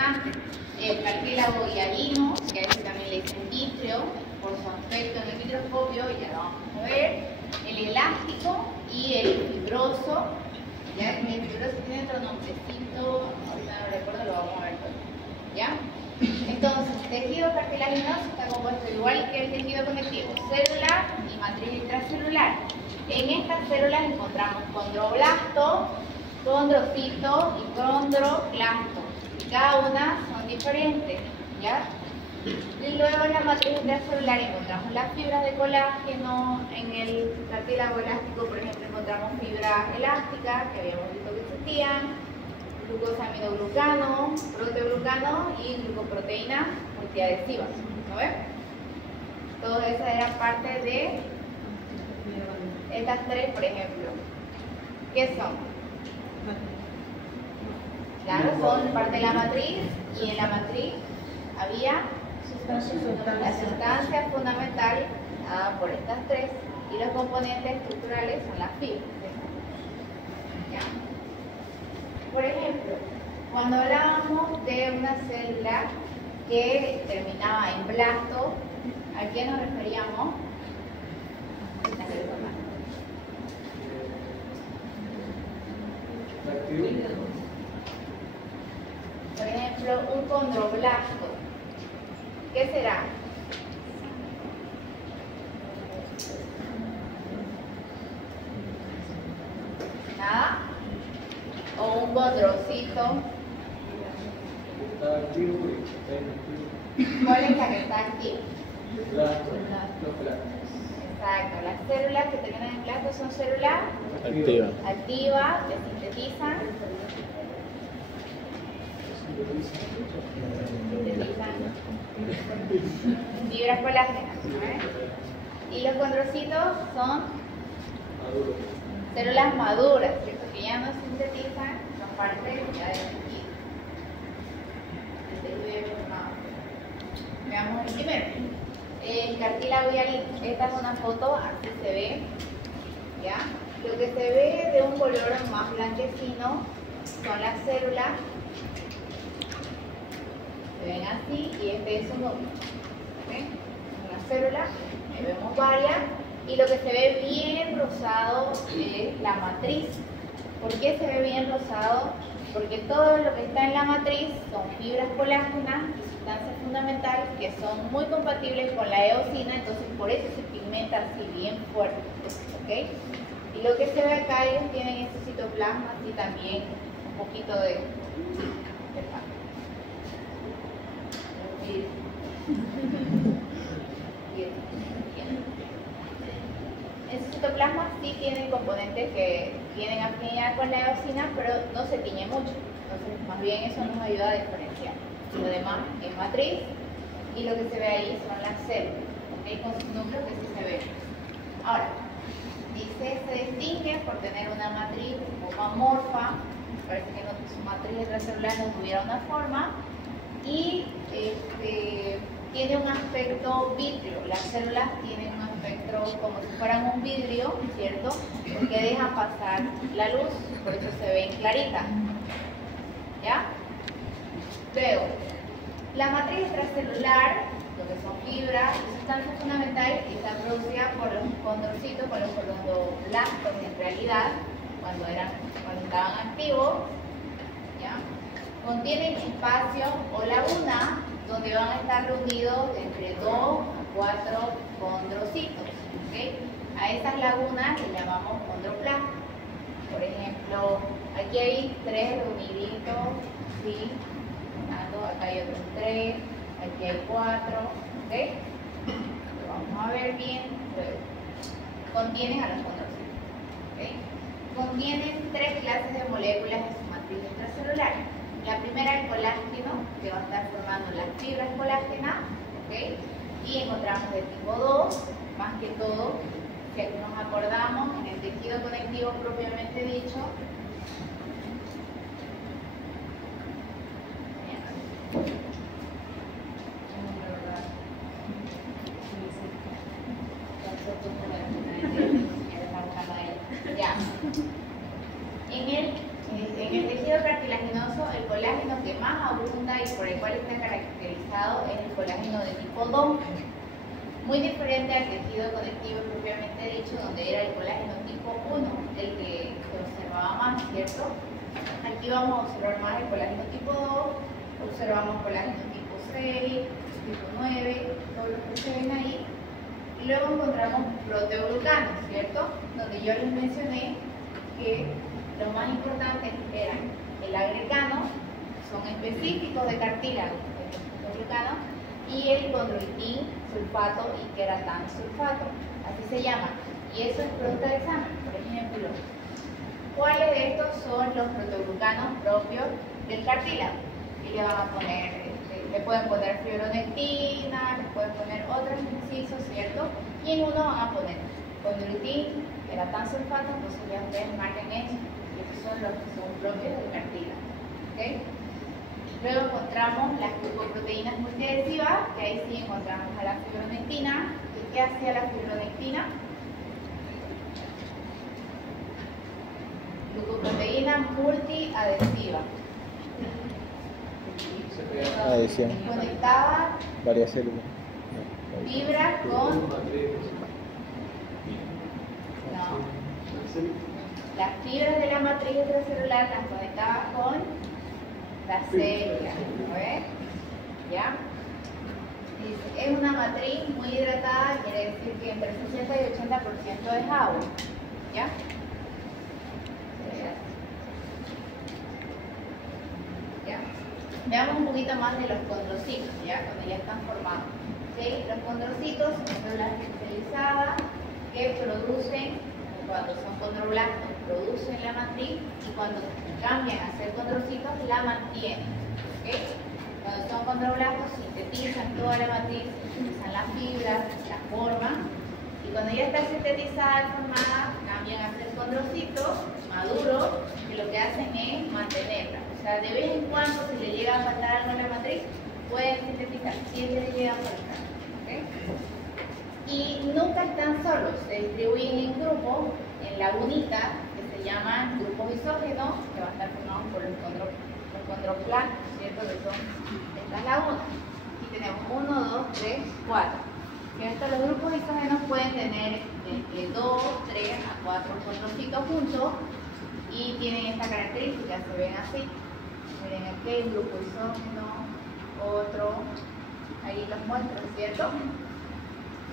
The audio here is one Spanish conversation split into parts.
importante. El cartílago hialino, que a veces también le dicen vitrio, por su aspecto en el microscopio, ya lo vamos a ver. El elástico y el fibroso. Ya el fibroso tiene otro nombrecito, ahorita no recuerdo, lo vamos a ver todo. ¿Ya? Entonces, el tejido cartilaginoso está compuesto igual que el tejido conectivo, celular y matriz intracelular. En estas células encontramos condroblasto, condrocito y condroclasto. Cada una son diferentes, ¿ya? Y luego en la matriz intracelular encontramos las fibras de colágeno. En el cartílago elástico, por ejemplo, encontramos fibras elásticas que habíamos visto que existían, glucosaminoglucano, proteoglucano y glucoproteínas multiadhesivas. ¿No ven? Todas esas eran parte de estas tres, por ejemplo. ¿Qué son? Claro, son parte de la matriz, y en la matriz había la sustancia fundamental dada por estas tres, y los componentes estructurales son las fibras. ¿Ya? Por ejemplo, cuando hablábamos de una célula que terminaba en blasto, ¿a qué nos referíamos? Por ejemplo, un condroblasto. ¿Qué será? ¿Nada? O un condrocito. ¿Cuál es la que está activa? Exacto, las células que terminan en blasto son células activas, que sintetizan fibras colágenas, ¿no? Y los condrocitos son células maduras, ¿cierto? Que ya no sintetizan, son parte ya del tejido. Veamos el primero. El cartílago hialino. Esta es una foto, así se ve. ¿Ya? Lo que se ve de un color más blanquecino son las células. Se ven así, y este es un núcleo. ¿Ven? Una célula, ahí vemos varias, y lo que se ve bien rosado es la matriz. ¿Por qué se ve bien rosado? Porque todo lo que está en la matriz son fibras colágenas y sustancias fundamentales que son muy compatibles con la eosina, entonces por eso se pigmenta así bien fuerte. ¿Okay? Y lo que se ve acá, ellos tienen este citoplasma y también un poquito de Esos citoplasmas sí tienen componentes que tienen afinidad con la eosina, pero no se tiñe mucho. Entonces, más bien eso nos ayuda a diferenciar. Lo demás es matriz, y lo que se ve ahí son las células, ¿okay? Con sus núcleos que sí se ven. Ahora, dice, se distingue por tener una matriz un poco amorfa. Parece que su matriz intracelular no tuviera una forma, y tiene un aspecto vítreo. Las células tienen un aspecto como si fueran un vidrio, ¿cierto? Porque dejan pasar la luz, por eso se ven claritas. ¿Ya? Luego, la matriz extracelular, lo que son fibras y sustancias fundamentales, está producida por los condrocitos, por los condroblastos en realidad, cuando estaban activos. ¿Ya? Contienen espacios o lagunas donde van a estar reunidos entre 2 a 4 condrocitos. ¿Okay? A estas lagunas les llamamos condroplasma. Por ejemplo, aquí hay 3 reuniditos, ¿sí? Acá hay otros 3, aquí hay 4, ¿okay? Lo vamos a ver bien luego. Contienen a los condrocitos. ¿Okay? Contienen 3 clases de moléculas en su matriz intracelular. La primera, el colágeno, que va a estar formando las fibras colágenas, ¿okay? Y encontramos de tipo 2, más que todo, si nos acordamos, en el tejido conectivo propiamente dicho, ya. En el tejido cartilaginoso, el colágeno que más abunda y por el cual está caracterizado es el colágeno de tipo 2, muy diferente al tejido conectivo propiamente dicho, donde era el colágeno tipo 1, el que se observaba más, ¿cierto? Aquí vamos a observar más el colágeno tipo 2, observamos colágeno tipo 6, tipo 9, todos los que se ven ahí. Y luego encontramos proteoglucanos, ¿cierto? Donde yo les mencioné que lo más importante eran el agrecano, son específicos de cartílago, el proteoglucano, y el condroitín sulfato y queratán sulfato, así se llama. Y eso es pregunta de examen, por ejemplo. ¿Cuáles de estos son los proteoglucanos propios del cartílago? Y le van a poner, le pueden poner fibronectina, le pueden poner otros incisos, ¿cierto? Y en uno van a poner condroitín, queratán sulfato, entonces ya ustedes marquen eso, y estos son los que son propios del cartílago. ¿Okay? Luego encontramos las glucoproteínas multiadhesivas, que ahí sí encontramos a la fibronectina. ¿Y qué hacía la fibronectina? Glucoproteína multiadhesiva. Adhesión. Conectaba Varias células. fibras con... No. Las fibras de la matriz extracelular las conectaba con la célula. ¿No ves? ¿Ya? Dice, es una matriz muy hidratada, quiere decir que entre 60 y 80% es agua. ¿Ya? ¿Ya? Veamos un poquito más de los condrocitos, ¿ya? Cuando ya están formados. ¿Sí? Los condrocitos son células especializadas que producen, cuando son condroblastos, producen la matriz, y cuando cambian a ser condrocitos, la mantienen. ¿Okay? Cuando son condroblastos, sintetizan toda la matriz, sintetizan las fibras, la forman, y cuando ya está sintetizada y formada, cambian a ser condrocitos maduros, que lo que hacen es mantenerla. O sea, de vez en cuando, si le llega a faltar algo en la matriz, pueden sintetizar, siempre le llega a faltar. ¿Okay? Y nunca están solos, se distribuyen en grupos, en lagunitas, que se llaman grupos isógenos, que van a estar formados por los condroplastos, ¿cierto? Que son estas lagunas. Y tenemos 1, 2, 3, 4. ¿Cierto? Los grupos isógenos pueden tener de 2, 3 a 4 condrocitos juntos y tienen esta característica, se ven así. Miren aquí, un grupo isógeno, otro, ahí los muestro, ¿cierto?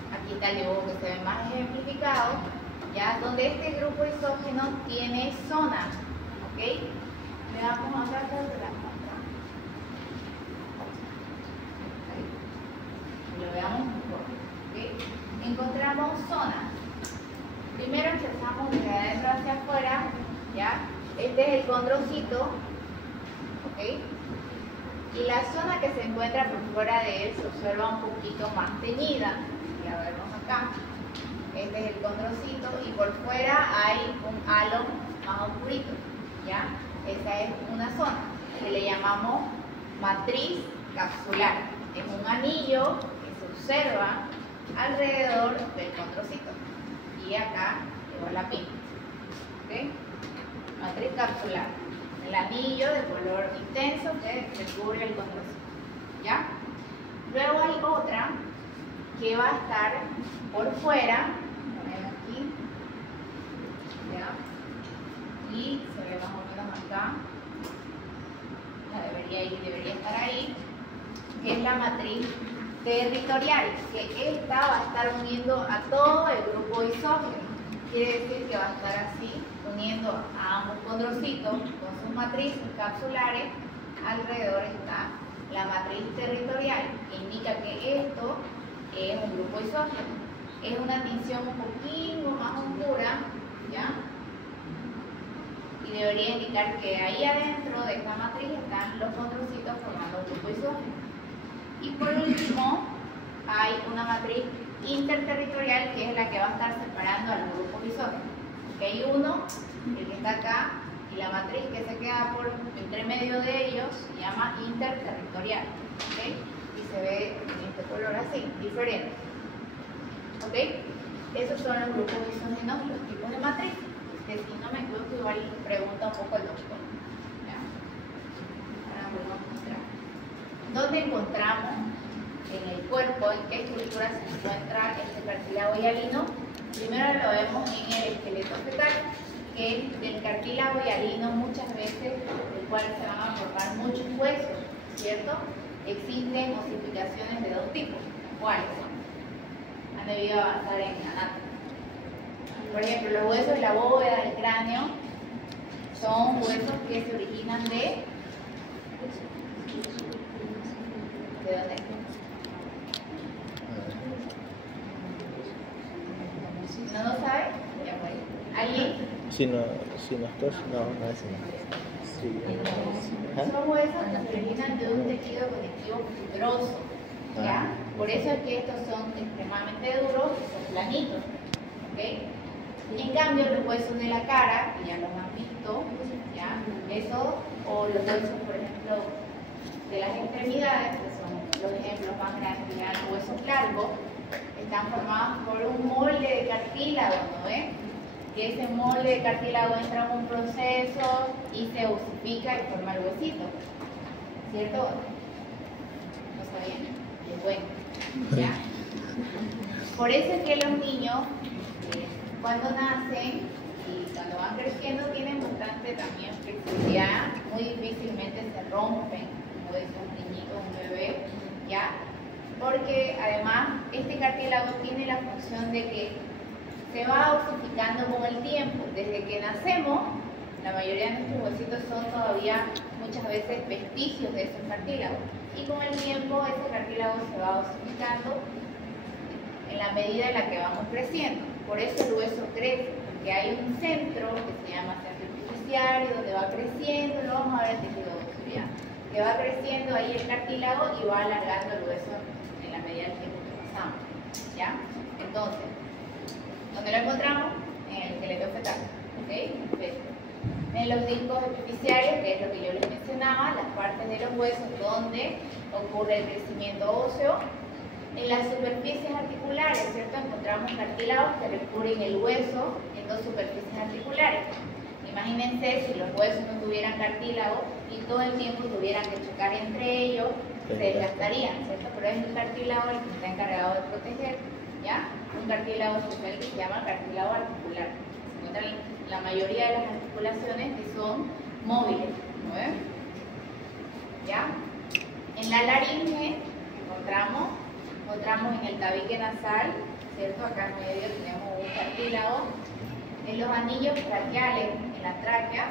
Aquí está el dibujo que se ve más ejemplificado, ¿ya? Donde este grupo isógeno tiene zonas, ¿ok? Veamos acá atrás. Lo veamos mejor, ¿ok? Encontramos zonas. Primero empezamos de adentro hacia afuera, ¿ya? Este es el condrocito, ¿ok? Y la zona que se encuentra por fuera de él se observa un poquito más teñida. Ya vemos acá. Este es el condrocito y por fuera hay un halo más oscurito, ¿ya? Esa es una zona que le llamamos matriz capsular. Es un anillo que se observa alrededor del condrocito. Y acá lleva la pinta. ¿Okay? Matriz capsular. El anillo de color intenso que cubre el condrocito. ¿Ya? Luego hay otra que va a estar por fuera. Ven aquí. ¿Ya? Y se ve más o menos acá. Debería estar ahí. Que es la matriz territorial, que esta va a estar uniendo a todo el grupo isógeno. Quiere decir que va a estar así, uniendo a ambos condrocitos con sus matrices capsulares. Alrededor está la matriz territorial, que indica que esto es un grupo isógeno. Es una tinción un poquito más oscura, ¿ya? Y debería indicar que ahí adentro de esta matriz están los condrocitos formando un grupo isógeno. Y por último, hay una matriz interterritorial que es la que va a estar separando a los grupos isógenos. Que hay uno, el que está acá, y la matriz que se queda por entre medio de ellos se llama interterritorial. ¿Okay? Y se ve en este color así, diferente. ¿Ok? Esos son los grupos isógenos y los tipos de matriz. Que si no me equivoco, igual pregunta un poco el doctor. ¿Ya? Ahora vuelvo a mostrar. ¿Dónde encontramos en el cuerpo, en qué estructura se encuentra este cartílago hialino? Primero lo vemos en el esqueleto fetal, que es del cartílago hialino muchas veces, del cual se van a formar muchos huesos, ¿cierto? Existen osificaciones de dos tipos, ¿cuáles son? Han debido avanzar en anatomía. Por ejemplo, los huesos de la bóveda del cráneo son huesos que se originan ¿de dónde? ¿No lo sabe? Ya fue. ¿Alguien? Si no estás, no es no. Sí. Son huesos que se originan de un tejido conectivo fibroso, ¿ya? Por eso es que estos son extremadamente duros y son planitos, ¿ok? En cambio, los huesos de la cara, que ya los han visto, ¿ya? Eso, o los huesos, por ejemplo, de las extremidades, que son los ejemplos más grandes, ya los huesos largos, están formados por un molde de cartílago, ¿no ven? Que ese molde de cartílago entra en un proceso y se osifica y forma el huesito, ¿cierto? ¿No está bien? Es bueno, ¿ya? Por eso es que los niños, cuando nacen y cuando van creciendo, tienen bastante también flexibilidad, muy difícilmente se rompen, como dice un niñito, un bebé, ¿ya? Porque además este cartílago tiene la función de que se va osificando con el tiempo. Desde que nacemos, la mayoría de nuestros huesitos son todavía muchas veces vestigios de esos cartílagos. Y con el tiempo ese cartílago se va osificando en la medida en la que vamos creciendo. Por eso el hueso crece, porque hay un centro que se llama centro epifisiario, donde va creciendo, lo vamos a ver en tejido óseo, ¿ya? Que va creciendo ahí el cartílago y va alargando el hueso en la medida del tiempo que pasamos, ¿ya? Entonces, ¿dónde lo encontramos? En el esqueleto fetal, ¿ok? Perfecto. En los discos epifisiarios, que es lo que yo les mencionaba, las partes de los huesos donde ocurre el crecimiento óseo. En las superficies articulares, ¿cierto? Encontramos cartílagos que recubren el hueso en dos superficies articulares. Imagínense si los huesos no tuvieran cartílago y todo el tiempo tuvieran que chocar entre ellos, se desgastarían, ¿cierto? Pero es el cartílago el que está encargado de proteger, ¿ya? Un cartílago especial que se llama cartílago articular. Se encuentran la mayoría de las articulaciones que son móviles, ¿no ven? ¿Ya? En la laringe encontramos en el tabique nasal, ¿cierto? Acá en medio tenemos un cartílago. En los anillos traqueales, en la tráquea,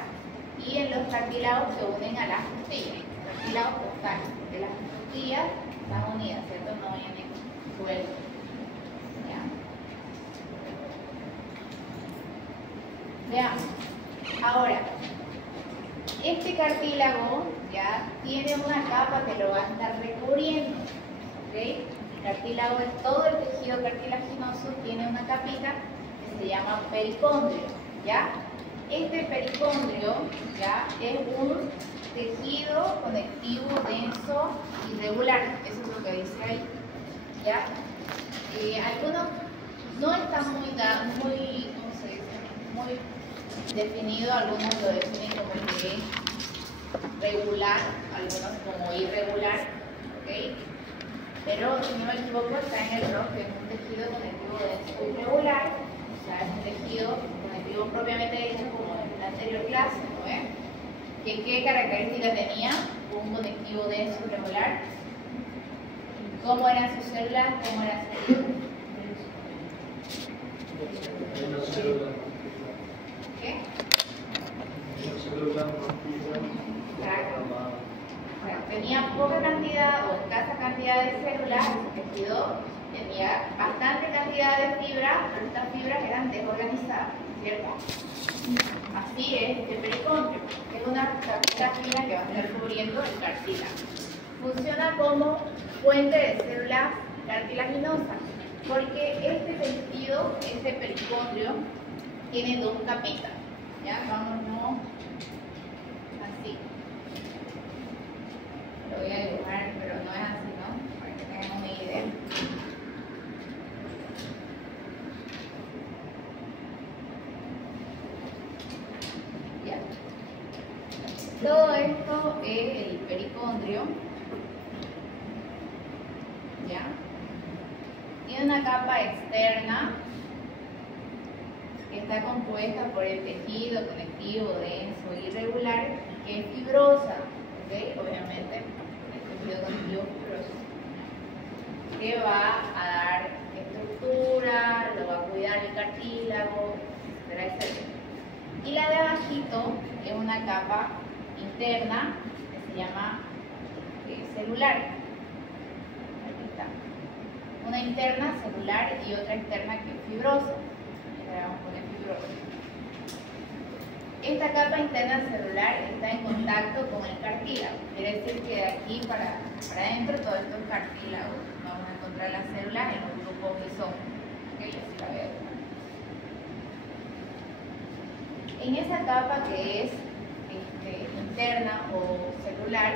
y en los cartílagos que unen a las costillas, cartílagos costales, de las costillas están unidas, ¿cierto? No vienen sueltos. Veamos. Ahora, este cartílago ya tiene una capa que lo va a estar recubriendo, ¿ok? El cartílago, todo el tejido cartilaginoso tiene una capita que se llama pericondrio, ¿ya? Este pericondrio ya es un tejido conectivo denso irregular, eso es lo que dice ahí, ¿ya? Algunos no están muy, ¿cómo se dice? Muy definido, algunos lo definen como que es regular, algunos como irregular, ¿ok? Pero si no me equivoco está en el ROC, que es un tejido conectivo denso irregular, o sea, es un tejido conectivo propiamente dicho como en la anterior clase, ¿no ves? ¿Qué característica tenía un conectivo denso irregular? ¿Cómo eran sus células? ¿Cómo eran sus células? ¿Qué? Tenía poca cantidad o escasa cantidad de células, el tejido tenía bastante cantidad de fibras, pero estas fibras eran desorganizadas, ¿cierto? Así es el pericondrio, es una capita fina que va a estar cubriendo el cartílago. Funciona como fuente de células cartilaginosas, porque este tejido, este pericondrio, tiene dos capitas, ¿ya? Vámonos así. Lo voy a dibujar, pero no es así, ¿no? Para que tengan una idea. Ya. Todo esto es el pericondrio, ¿ya? Tiene una capa externa que está compuesta por el tejido conectivo denso y irregular, que es fibrosa, ¿ok? Obviamente, el tejido conectivo fibroso, que va a dar estructura, lo va a cuidar el cartílago, etcétera, etcétera. Y la de abajito es una capa interna que se llama celular. Aquí está. Una interna celular y otra externa que es fibrosa. Vamos a poner fibrosa. Esta capa interna celular está en contacto con el cartílago. Quiere decir que de aquí para adentro todo esto es cartílago. Vamos a encontrar las células en los grupos isómeros. Okay, así la veo. En esa capa que es interna o celular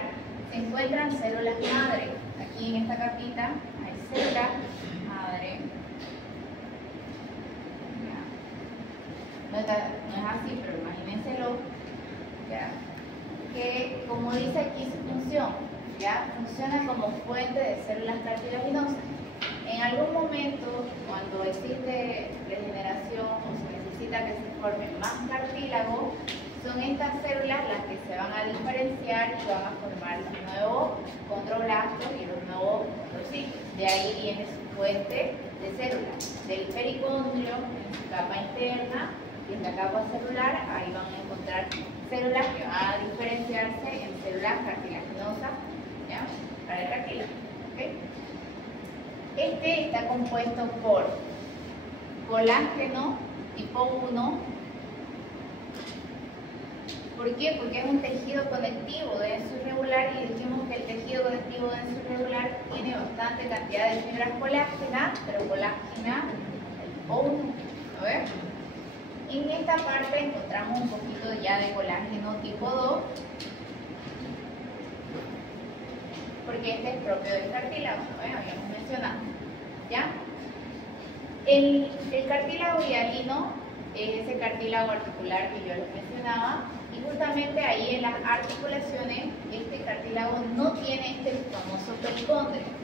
se encuentran células madre. Aquí en esta capita hay células madre. No es así, pero imagínenselo, ¿ya? Que como dice aquí su función, ¿ya? Funciona como fuente de células cartilaginosas. En algún momento, cuando existe regeneración o se necesita que se forme más cartílago, son estas células las que se van a diferenciar y van a formar los nuevos condroblastos y los nuevos condrocitos. De ahí viene su fuente de células. Del pericondrio, en su capa interna, y en la capa celular, ahí van a encontrar células que van a diferenciarse en células cartilaginosas, ¿ya? Para el cartílago. ¿Okay? Este está compuesto por colágeno tipo 1. ¿Por qué? Porque es un tejido conectivo denso irregular y dijimos que el tejido conectivo denso irregular tiene bastante cantidad de fibras colágenas, pero colágena tipo 1. A ver. En esta parte encontramos un poquito ya de colágeno tipo 2, porque este es propio del cartílago, ¿no? Habíamos mencionado, ¿ya? El cartílago hialino es ese cartílago articular que yo les mencionaba, y justamente ahí en las articulaciones este cartílago no tiene este famoso pericondrio.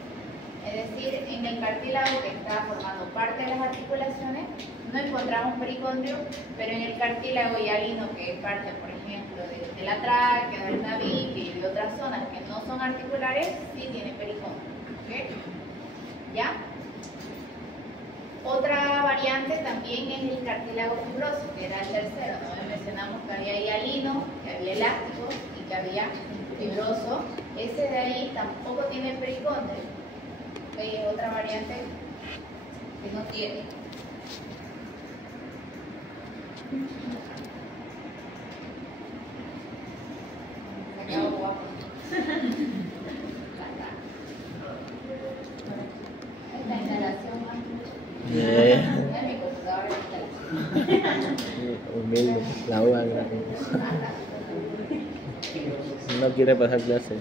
Es decir, en el cartílago que está formando parte de las articulaciones no encontramos pericondrio, pero en el cartílago hialino, que es parte, por ejemplo, de la tráquea, del tabique y de otras zonas que no son articulares, sí tiene pericondrio. ¿Okay? ¿Ya? Otra variante también es el cartílago fibroso, que era el tercero, ¿no? Mencionamos que había hialino, que había elástico y que había fibroso. Ese de ahí tampoco tiene pericondrio. ¿Okay? Es otra variante que no tiene. Se acabó guapo. Esta instalación más mucho. Mi computadora Humilde, la hoja no quiere pasar clase.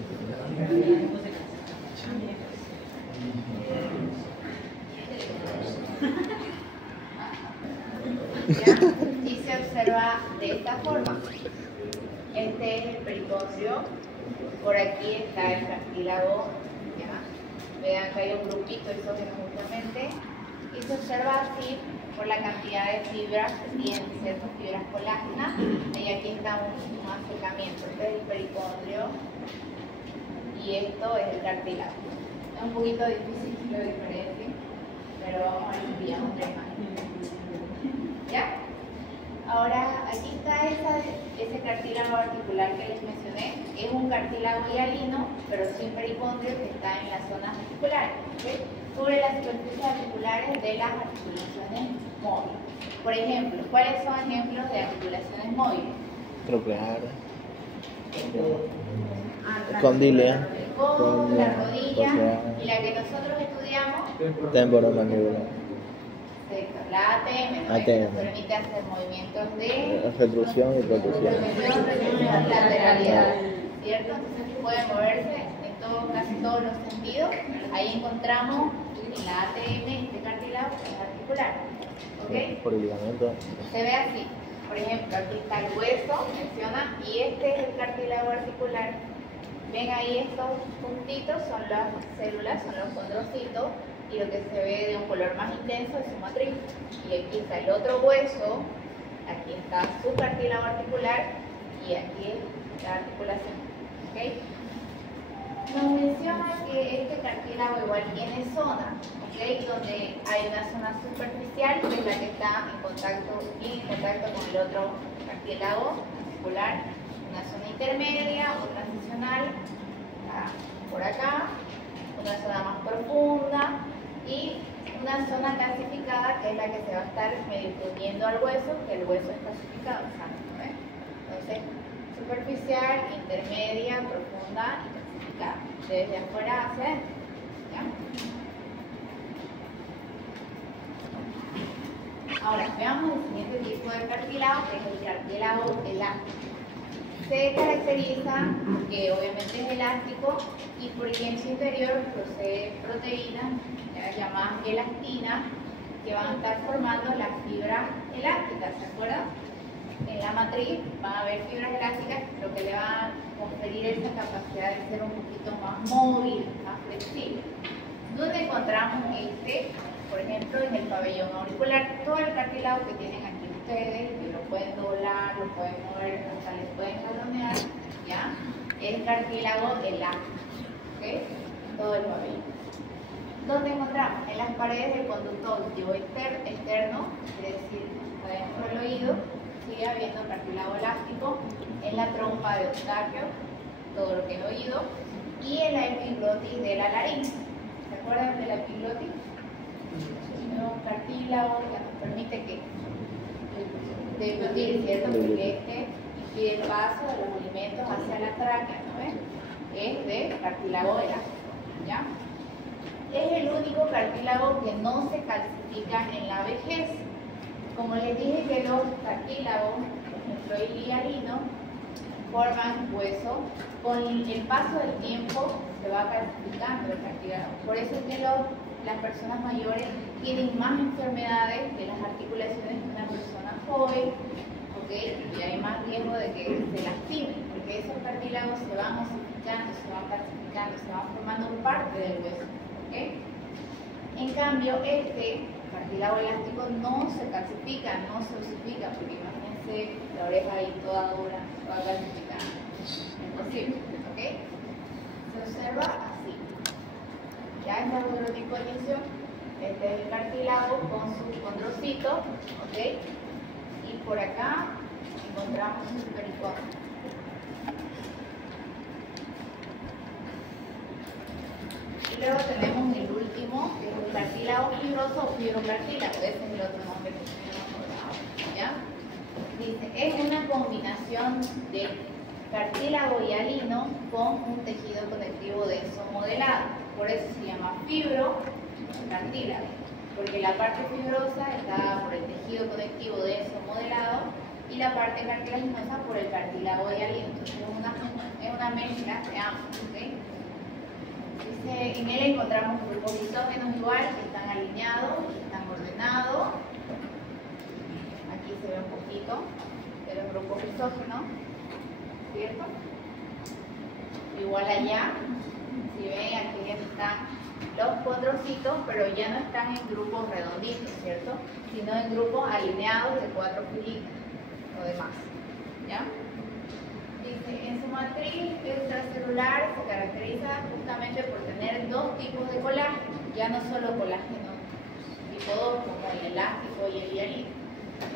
¿Ya? Y se observa de esta forma. Este es el pericondrio. Por aquí está el cartílago. ¿Ya? Vean que hay un grupito isógeno justamente. Y se observa así por la cantidad de fibras que tienen, ciertas fibras colágenas. Y aquí está un acercamiento. Este es el pericondrio y esto es el cartílago. Es un poquito difícil que lo diferencien, pero vamos a ver si pillamos tres más. ¿Ya? Ahora, aquí está ese cartílago articular que les mencioné. Es un cartílago hialino, pero sin pericondrio, que está en las zonas articulares. ¿Okay? Sobre las superficies articulares de las articulaciones móviles. Por ejemplo, ¿cuáles son ejemplos de articulaciones móviles? Troclear, condilea, la rodilla, y la que nosotros estudiamos, temporomandibular, la ATM, ¿no? Que nos permite hacer movimientos de retrusión y protrusión, lateralidad, ¿cierto? Entonces puede moverse en casi todos los sentidos. Ahí encontramos en la ATM este cartílago que es articular. ¿Okay? Por el ligamento. Se ve así. Por ejemplo, aquí está el hueso, menciona, y este es el cartílago articular. Ven ahí estos puntitos, son las células son los condrocitos y lo que se ve de un color más intenso es su matriz. Y aquí está el otro hueso, aquí está su cartílago articular y aquí la articulación. ¿Okay? Nos menciona que este cartílago igual tiene zona, ¿okay? Donde hay una zona superficial que es la que está en contacto con el otro cartílago articular, una zona intermedia o transicional, por acá, una zona más profunda y una zona calcificada que es la que se va a estar medio uniendo al hueso, que el hueso es calcificado, ¿no? Entonces, superficial, intermedia, profunda y calcificada, desde afuera hacia adentro. ¿Ya? Ahora, veamos el siguiente tipo de cartílago, que es el cartílago elástico. Se caracteriza porque obviamente es elástico y porque en su interior posee proteínas llamadas elastina que van a estar formando las fibras elásticas, ¿se acuerdan? En la matriz van a haber fibras elásticas, lo que le van a conferir esa capacidad de ser un poquito más móvil, más flexible. ¿Dónde encontramos este? Por ejemplo, en el pabellón auricular, todo el cartílago que tienen aquí ustedes, que lo pueden doblar, lo pueden mover, hasta les pueden jalonear, ¿ya? El cartílago elástico, ¿ok? Todo el pabellón. ¿Dónde encontramos? En las paredes del conducto auditivo externo, quiere decir, adentro del oído, sigue habiendo cartílago elástico, en la trompa de Eustaquio, todo lo que es oído, y en la epiglotis de la laringe. ¿Se acuerdan de la epiglotis? Un cartílago que nos permite que deglutir, ¿cierto? Porque este impide el paso de los alimentos hacia la tráquea, ¿no ven? Es de cartílago elástico, ¿ya? Es el único cartílago que no se calcifica en la vejez. Como les dije que los cartílagos, por ejemplo el hialino, forman hueso, con el paso del tiempo se va calcificando el cartílago. Por eso es que las personas mayores tienen más enfermedades de las articulaciones que una persona joven, ¿okay? Y hay más riesgo de que se lastimen, porque esos cartílagos se van osificando, se van calcificando, se van formando parte del hueso, ¿okay? En cambio, este cartílago elástico no se calcifica, no se osifica, porque imagínense la oreja ahí toda dura, toda calcificada. Imposible, ¿ok? Se observa así. Ya es la neurodisposición. Este es el cartílago con sus condrocitos, ¿ok? Y por acá encontramos un pericordio. Y luego tenemos el último, que es el cartílago fibroso o fibrocartílago. Ese es el otro nombre que tenemos, ¿ya? Dice, es una combinación de cartílago hialino con un tejido conectivo denso modelado. Por eso se llama fibrocartílago, porque la parte fibrosa está por el tejido conectivo denso modelado y la parte cartilaginosa por el cartílago hialino. Entonces es una mezcla de ambos, ¿okay? Dice, en él encontramos grupos isógenos igual, que están alineados, que están ordenados. Aquí se ve un poquito de los grupos isógenos, ¿cierto? Igual allá, si ven, aquí están los condrocitos, pero ya no están en grupos redonditos, ¿cierto? Sino en grupos alineados de 4 filitas o demás, ¿ya? Dice, en su matriz extracelular se caracteriza justamente por tener dos tipos de colágeno, ya no solo colágeno tipo 2 como el elástico y el hialino.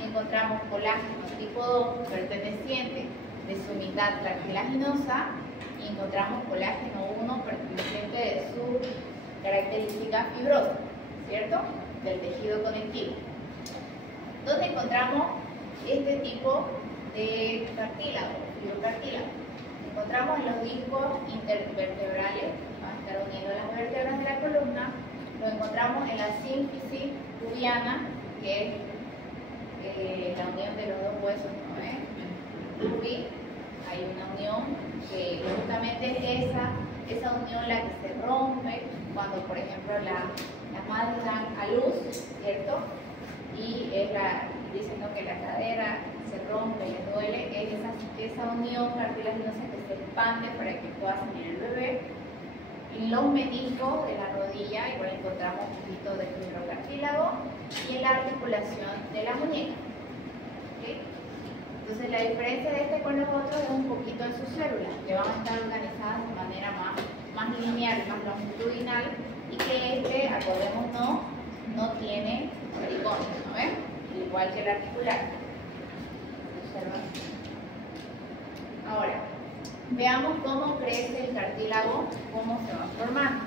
Encontramos colágeno tipo 2 perteneciente de su mitad cartilaginosa y encontramos colágeno 1 perteneciente de su característica fibrosa, ¿cierto? Del tejido conectivo. ¿Dónde encontramos este tipo de cartílago, fibrocartílago? Encontramos en los discos intervertebrales, van a estar uniendo las vértebras de la columna. Lo encontramos en la sínfisis pubiana, que es la unión de los dos huesos, ¿no ven? Pubi, hay una unión que justamente es esa unión la que se rompe cuando, por ejemplo, las madres dan a luz, ¿cierto? Y dicen ¿no? que la cadera se rompe, les duele, es esa unión cartilaginosa que se expande para que pueda salir el bebé. En los meniscos de la rodilla igual encontramos un poquito de fibrocartílago y en la articulación de la muñeca. ¿Okay? Entonces la diferencia de este con los otros es un poquito en sus células, que van a estar organizadas de manera más lineal, más longitudinal, y que este, acordémonos, no tiene pericondrio, ¿no ven? Igual que el articular. ¿Observan? Ahora, veamos cómo crece el cartílago, cómo se va formando.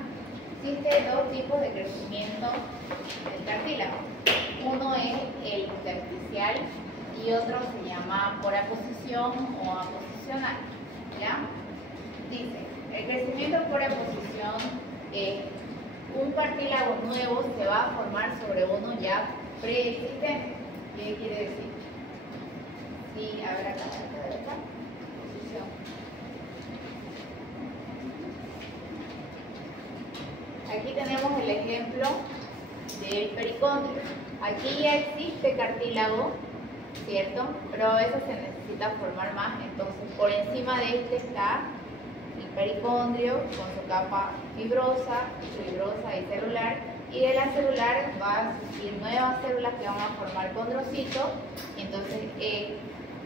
Existen dos tipos de crecimiento del cartílago. Uno es el intersticial y otro se llama por aposición o aposicional. ¿Ya? Dice, el crecimiento por aposición es un cartílago nuevo se va a formar sobre uno ya preexistente. ¿Qué quiere decir? Sí, a ver acá, posición. Aquí tenemos el ejemplo del pericondrio. Aquí ya existe cartílago, ¿cierto? Pero a veces se necesita formar más, entonces por encima de este está el pericondrio con su capa fibrosa y celular, y de la celular va a surgir nuevas células que van a formar condrocitos, y entonces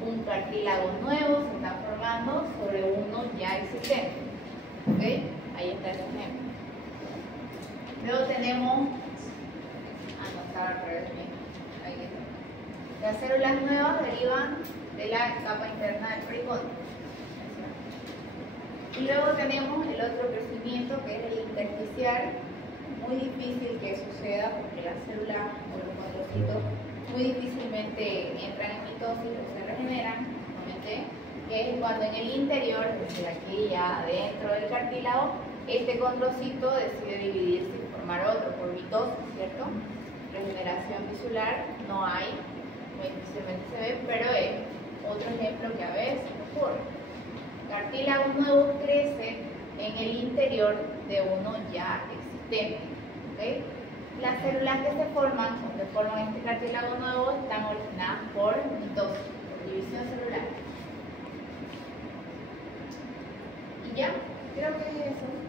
un cartílago nuevo se está formando sobre uno ya existente. ¿Ok? Ahí está el ejemplo. Luego tenemos, no estaba al revés, ahí está. Las células nuevas derivan de la capa interna del pericondrio. Y luego tenemos el otro crecimiento que es el intersticial, muy difícil que suceda porque las células o los condrocitos muy difícilmente entran en mitosis o se regeneran, que es cuando en el interior, desde aquí ya adentro del cartílago, este condrocito decide dividirse y formar otro por mitosis, ¿cierto? Regeneración tisular no hay, muy difícilmente se ve, pero es otro ejemplo que a veces ocurre. Cartílagos nuevos crecen en el interior de uno ya existente. ¿Okay? Las células que se forman o que forman este cartílago nuevo están originadas por mitosis, por división celular. Y ya, creo que es eso.